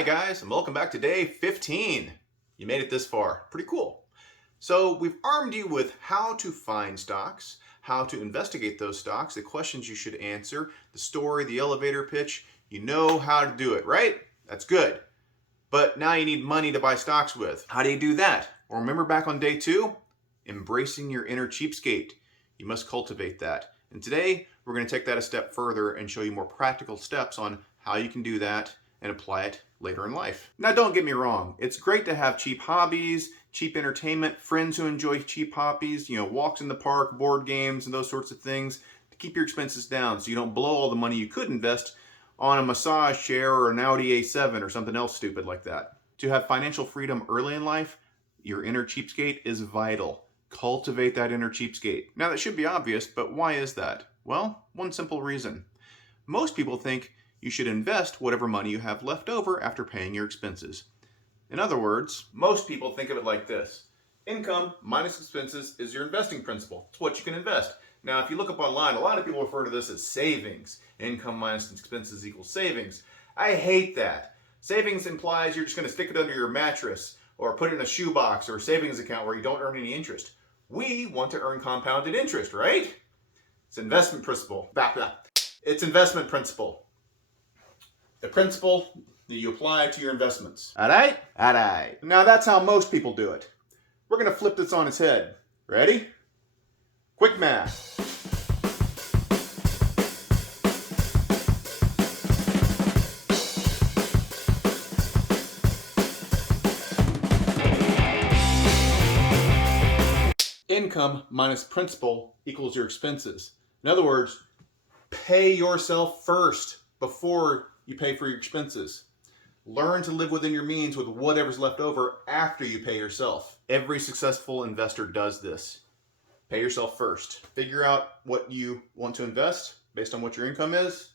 Hi guys, and welcome back to day 15. You made it this far. Pretty cool. So we've armed you with how to find stocks, how to investigate those stocks, the questions you should answer, the story, the elevator pitch. You know how to do it, right? That's good. But now you need money to buy stocks with. How do you do that? Well, remember back on day 2? Embracing your inner cheapskate. You must cultivate that. And today we're going to take that a step further and show you more practical steps on how you can do that and apply it later in life. Now, don't get me wrong. It's great to have cheap hobbies, cheap entertainment, friends who enjoy cheap hobbies, walks in the park, board games, and those sorts of things to keep your expenses down so you don't blow all the money you could invest on a massage chair or an Audi A7 or something else stupid like that. To have financial freedom early in life, your inner cheapskate is vital. Cultivate that inner cheapskate. Now, that should be obvious, but why is that? Well, one simple reason. Most people think you should invest whatever money you have left over after paying your expenses. In other words, most people think of it like this. Income minus expenses is your investing principle. It's what you can invest. Now, if you look up online, a lot of people refer to this as savings. Income minus expenses equals savings. I hate that. Savings implies you're just going to stick it under your mattress or put it in a shoebox or a savings account where you don't earn any interest. We want to earn compounded interest, right? It's investment principle. It's investment principle. The principle that you apply to your investments. Alright? Alright. Now that's how most people do it. We're going to flip this on its head. Ready? Quick math. Income minus principal equals your expenses. In other words, pay yourself first before you pay for your expenses. Learn to live within your means with whatever's left over after you pay yourself. Every successful investor does this. Pay yourself first. Figure out what you want to invest based on what your income is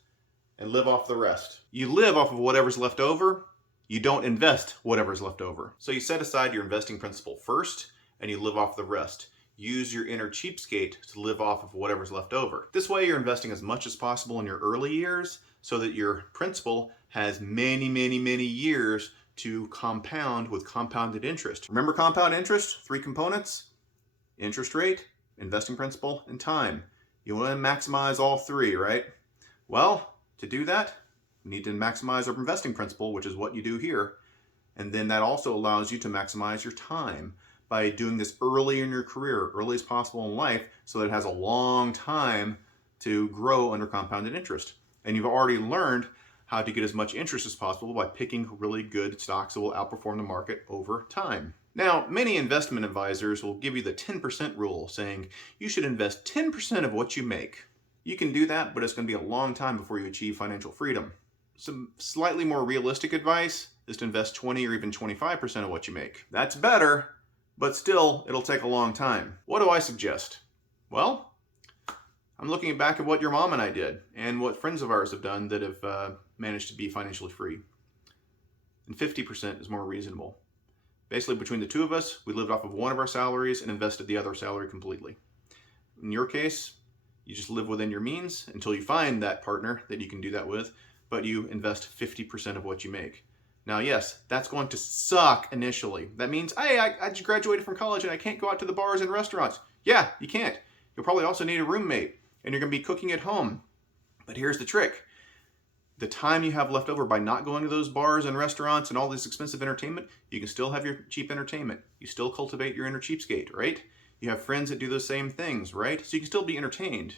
and live off the rest. You live off of whatever's left over. You don't invest whatever's left over. So you set aside your investing principle first and you live off the rest. Use your inner cheapskate to live off of whatever's left over. This way you're investing as much as possible in your early years so that your principal has many years to compound with compounded interest. Remember compound interest? 3 components: interest rate, investing principle, and time. You want to maximize all 3, right? Well, to do that, you need to maximize our investing principle, which is what you do here. And then that also allows you to maximize your time by doing this early in your career, early as possible in life, so that it has a long time to grow under compounded interest. And you've already learned how to get as much interest as possible by picking really good stocks that will outperform the market over time. Now, many investment advisors will give you the 10% rule, saying you should invest 10% of what you make. You can do that, but it's going to be a long time before you achieve financial freedom. Some slightly more realistic advice is to invest 20 or even 25% of what you make. That's better, but still, it'll take a long time. What do I suggest? Well, I'm looking back at what your mom and I did and what friends of ours have done that have managed to be financially free. And 50% is more reasonable. Basically, between the two of us, we lived off of one of our salaries and invested the other salary completely. In your case, you just live within your means until you find that partner that you can do that with, but you invest 50% of what you make. Now, yes, that's going to suck initially. That means, hey, I just graduated from college and I can't go out to the bars and restaurants. Yeah, you can't. You'll probably also need a roommate and you're going to be cooking at home. But here's the trick. The time you have left over by not going to those bars and restaurants and all this expensive entertainment, you can still have your cheap entertainment. You still cultivate your inner cheapskate, right? You have friends that do those same things, right? So you can still be entertained,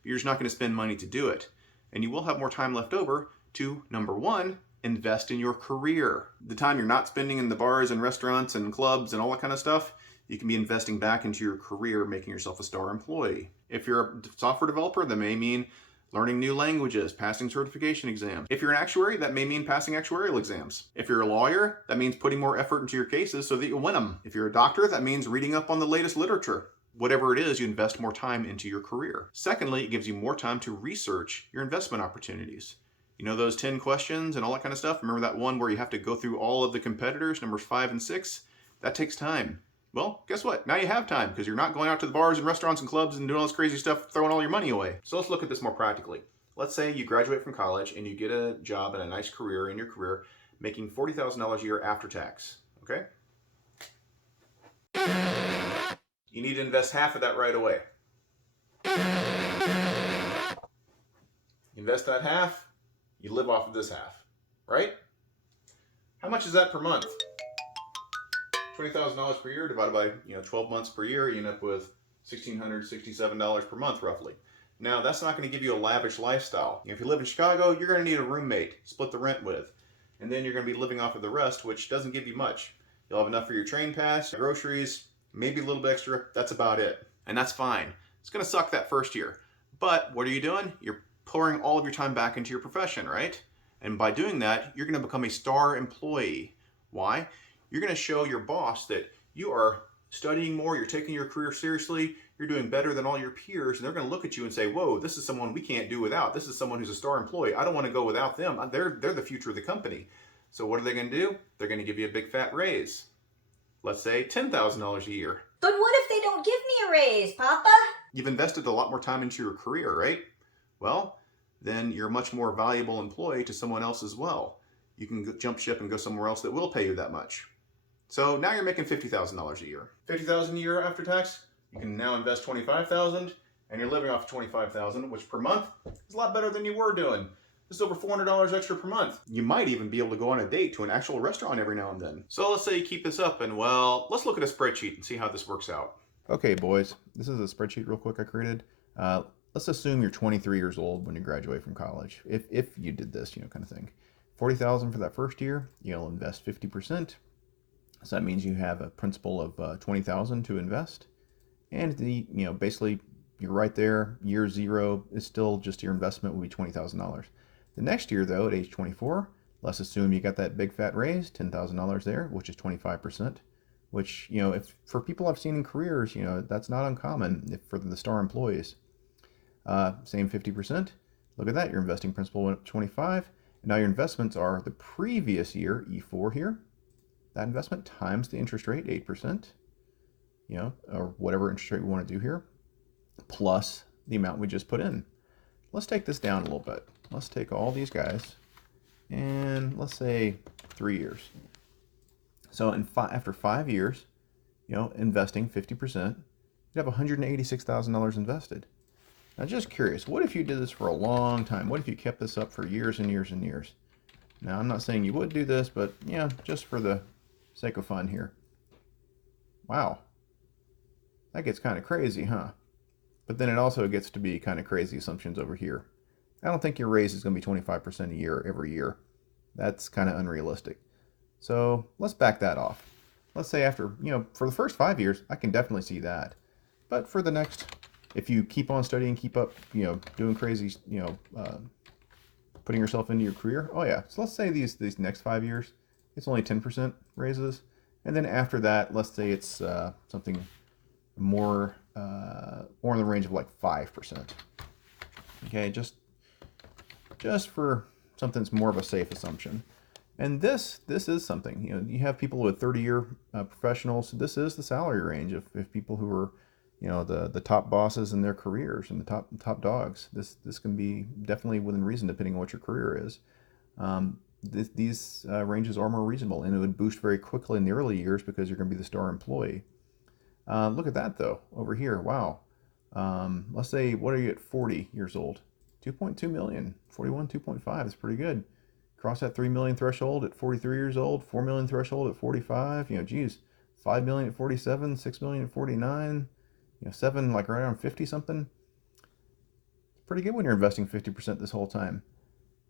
but you're just not going to spend money to do it. And you will have more time left over to, number 1, invest in your career. The time you're not spending in the bars and restaurants and clubs and all that kind of stuff, you can be investing back into your career, making yourself a star employee. If you're a software developer, that may mean learning new languages, passing certification exams. If you're an actuary, that may mean passing actuarial exams. If you're a lawyer, that means putting more effort into your cases so that you win them. If you're a doctor, that means reading up on the latest literature. Whatever it is, you invest more time into your career. Secondly, it gives you more time to research your investment opportunities. You know those 10 questions and all that kind of stuff? Remember that one where you have to go through all of the competitors, numbers 5 and 6? That takes time. Well, guess what? Now you have time because you're not going out to the bars and restaurants and clubs and doing all this crazy stuff, throwing all your money away. So let's look at this more practically. Let's say you graduate from college and you get a job and a nice career in your career, making $40,000 a year after tax. Okay? You need to invest half of that right away. Invest that half, you live off of this half, right? How much is that per month? $20,000 per year divided by 12 months per year, you end up with $1,667 per month roughly. Now that's not going to give you a lavish lifestyle. If you live in Chicago, you're going to need a roommate to split the rent with, and then you're going to be living off of the rest, which doesn't give you much. You'll have enough for your train pass, groceries, maybe a little bit extra. That's about it, and that's fine. It's going to suck that first year, but what are you doing? You're pouring all of your time back into your profession, right? And by doing that, you're going to become a star employee. Why? You're going to show your boss that you are studying more, you're taking your career seriously, you're doing better than all your peers, and they're going to look at you and say, whoa, this is someone we can't do without. This is someone who's a star employee. I don't want to go without them. They're the future of the company. So what are they going to do? They're going to give you a big fat raise. Let's say $10,000 a year. But what if they don't give me a raise, Papa? You've invested a lot more time into your career, right? Well, then you're a much more valuable employee to someone else as well. You can jump ship and go somewhere else that will pay you that much. So now you're making $50,000 a year. $50,000 a year after tax, you can now invest $25,000, and you're living off $25,000, which per month is a lot better than you were doing. This is over $400 extra per month. You might even be able to go on a date to an actual restaurant every now and then. So let's say you keep this up, and well, let's look at a spreadsheet and see how this works out. Okay, boys, this is a spreadsheet real quick I created. Let's assume you're 23 years old when you graduate from college. If you did this, kind of thing. $40,000 for that first year, you'll invest 50%. So that means you have a principal of $20,000 to invest, and basically you're right there. Year zero is still just your investment will be $20,000. The next year, though, at age 24, let's assume you got that big fat raise, $10,000 there, which is 25%. Which if for people I've seen in careers, that's not uncommon for the star employees. Same 50%. Look at that. Your investing principal went up to 25. And now your investments are the previous year, E4 here. That investment times the interest rate, 8%, or whatever interest rate we want to do here, plus the amount we just put in. Let's take this down a little bit. Let's take all these guys and let's say 3 years. So after 5 years, investing 50%, you'd have $186,000 invested. Now, just curious, what if you did this for a long time? What if you kept this up for years and years and years? Now, I'm not saying you would do this, but just for the sake of fun here. Wow. That gets kind of crazy, huh? But then it also gets to be kind of crazy assumptions over here. I don't think your raise is going to be 25% a year every year. That's kind of unrealistic. So let's back that off. Let's say after, for the first 5 years, I can definitely see that. But for the next, if you keep on studying, keep up, doing crazy, putting yourself into your career. Oh yeah. So let's say these next 5 years, it's only 10% raises. And then after that, let's say it's something more in the range of like 5%. Okay, just for something that's more of a safe assumption. And this is something, you have people with 30-year professionals. This is the salary range of people who are, the top bosses in their careers and the top dogs. This can be definitely within reason depending on what your career is. These ranges are more reasonable, and it would boost very quickly in the early years because you're going to be the star employee. Look at that though over here. Wow. Let's say, what are you at 40 years old? 2.2 million. 41, 2.5. That's pretty good. Cross that 3 million threshold at 43 years old. 4 million threshold at 45. Geez, 5 million at 47. 6 million at 49. 7 like right around 50 something. It's pretty good when you're investing 50% this whole time.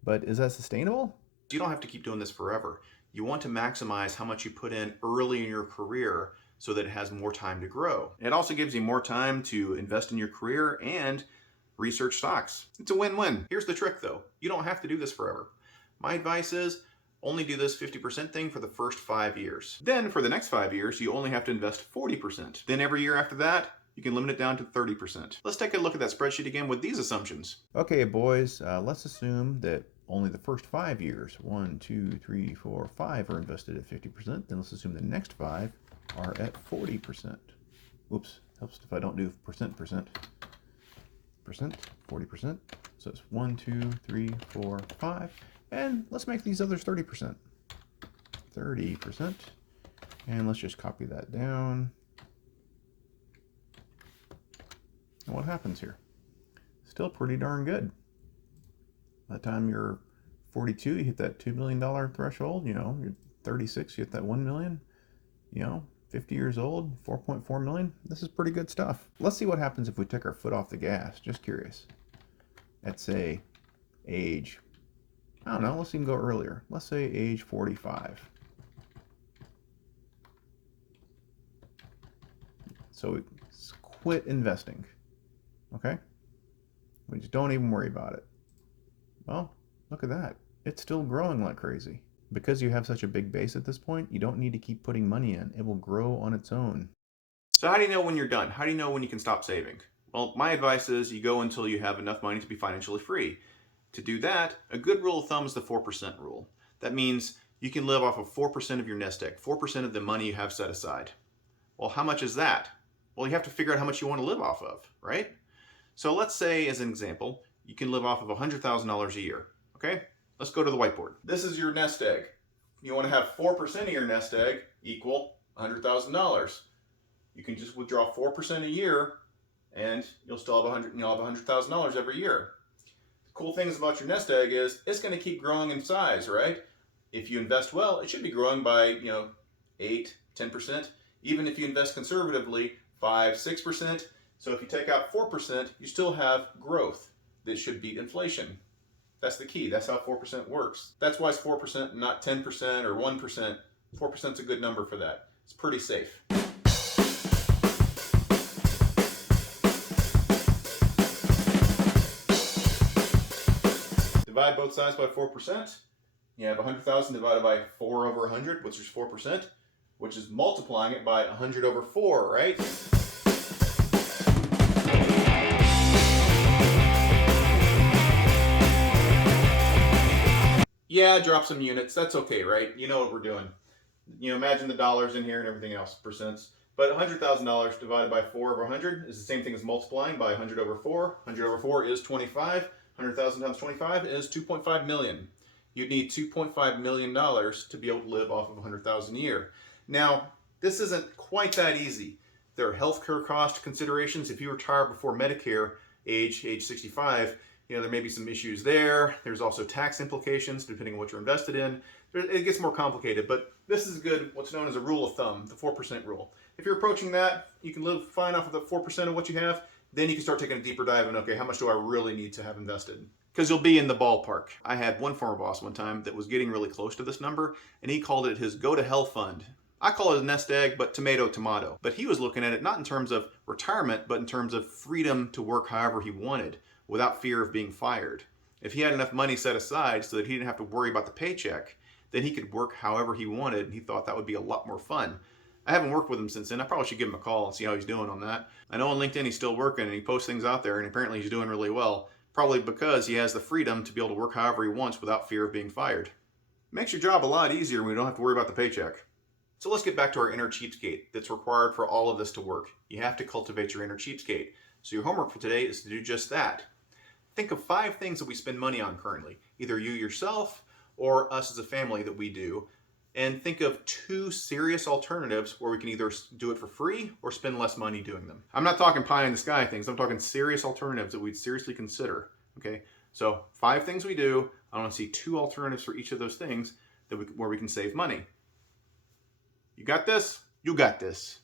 But is that sustainable? You don't have to keep doing this forever. You want to maximize how much you put in early in your career so that it has more time to grow. It also gives you more time to invest in your career and research stocks. It's a win-win. Here's the trick though. You don't have to do this forever. My advice is only do this 50% thing for the first 5 years. Then for the next 5 years, you only have to invest 40%. Then every year after that, you can limit it down to 30%. Let's take a look at that spreadsheet again with these assumptions. Okay, boys, let's assume that only the first 5 years, 1, 2, 3, 4, 5 are invested at 50%. Then let's assume the next 5 are at 40%. Oops, helps if I don't do percent, 40%. So it's 1, 2, 3, 4, 5. And let's make these others 30%. 30%. And let's just copy that down. And what happens here? Still pretty darn good. By the time you're 42, you hit that $2 million threshold. You know, you're 36, you hit that 1 million. You know, 50 years old, 4.4 million. This is pretty good stuff. Let's see what happens if we took our foot off the gas. Just curious. At say age, I don't know, let's even go earlier. Let's say age 45. So we quit investing. Okay? We just don't even worry about it. Well, look at that. It's still growing like crazy. Because you have such a big base at this point, you don't need to keep putting money in. It will grow on its own. So how do you know when you're done? How do you know when you can stop saving? Well, my advice is you go until you have enough money to be financially free. To do that, a good rule of thumb is the 4% rule. That means you can live off of 4% of your nest egg, 4% of the money you have set aside. Well, how much is that? Well, you have to figure out how much you want to live off of, right? So let's say, as an example, you can live off of $100,000 a year, okay? Let's go to the whiteboard. This is your nest egg. You want to have 4% of your nest egg equal $100,000. You can just withdraw 4% a year, and you'll still have $100,000 every year. The cool things about your nest egg is it's going to keep growing in size, right? If you invest well, it should be growing by 8, 10%. Even if you invest conservatively, 5, 6%. So if you take out 4%, you still have growth that should beat inflation. That's the key. That's how 4% works. That's why it's 4%, not 10% or 1%. 4% is a good number for that. It's pretty safe. Divide both sides by 4%. You have 100,000 divided by 4 over 100, which is 4%, which is multiplying it by 100 over 4, right? Yeah, drop some units. That's okay, right? You know what we're doing. Imagine the dollars in here and everything else, percents. But $100,000 divided by 4 over 100 is the same thing as multiplying by 100 over 4. 100 over 4 is 25. 100,000 times 25 is 2.5 million. You'd need $2.5 million to be able to live off of 100,000 a year. Now, this isn't quite that easy. There are healthcare cost considerations. If you retire before Medicare age 65, there may be some issues there. There's also tax implications depending on what you're invested in. It gets more complicated, but this is good, what's known as a rule of thumb, the 4% rule. If you're approaching that, you can live fine off of the 4% of what you have. Then you can start taking a deeper dive and, okay, how much do I really need to have invested? Because you'll be in the ballpark. I had one former boss one time that was getting really close to this number, and he called it his go to hell fund. I call it a nest egg, but tomato. But he was looking at it not in terms of retirement, but in terms of freedom to work however he wanted without fear of being fired. If he had enough money set aside so that he didn't have to worry about the paycheck, then he could work however he wanted, and he thought that would be a lot more fun. I haven't worked with him since then. I probably should give him a call and see how he's doing on that. I know on LinkedIn he's still working and he posts things out there, and apparently he's doing really well. Probably because he has the freedom to be able to work however he wants without fear of being fired. Makes your job a lot easier when you don't have to worry about the paycheck. So let's get back to our inner cheapskate that's required for all of this to work. You have to cultivate your inner cheapskate. So your homework for today is to do just that. Think of 5 things that we spend money on currently, either you yourself or us as a family that we do, and think of 2 serious alternatives where we can either do it for free or spend less money doing them. I'm not talking pie in the sky things, I'm talking serious alternatives that we'd seriously consider, okay? So 5 things we do, I want to see 2 alternatives for each of those things where we can save money. You got this? You got this.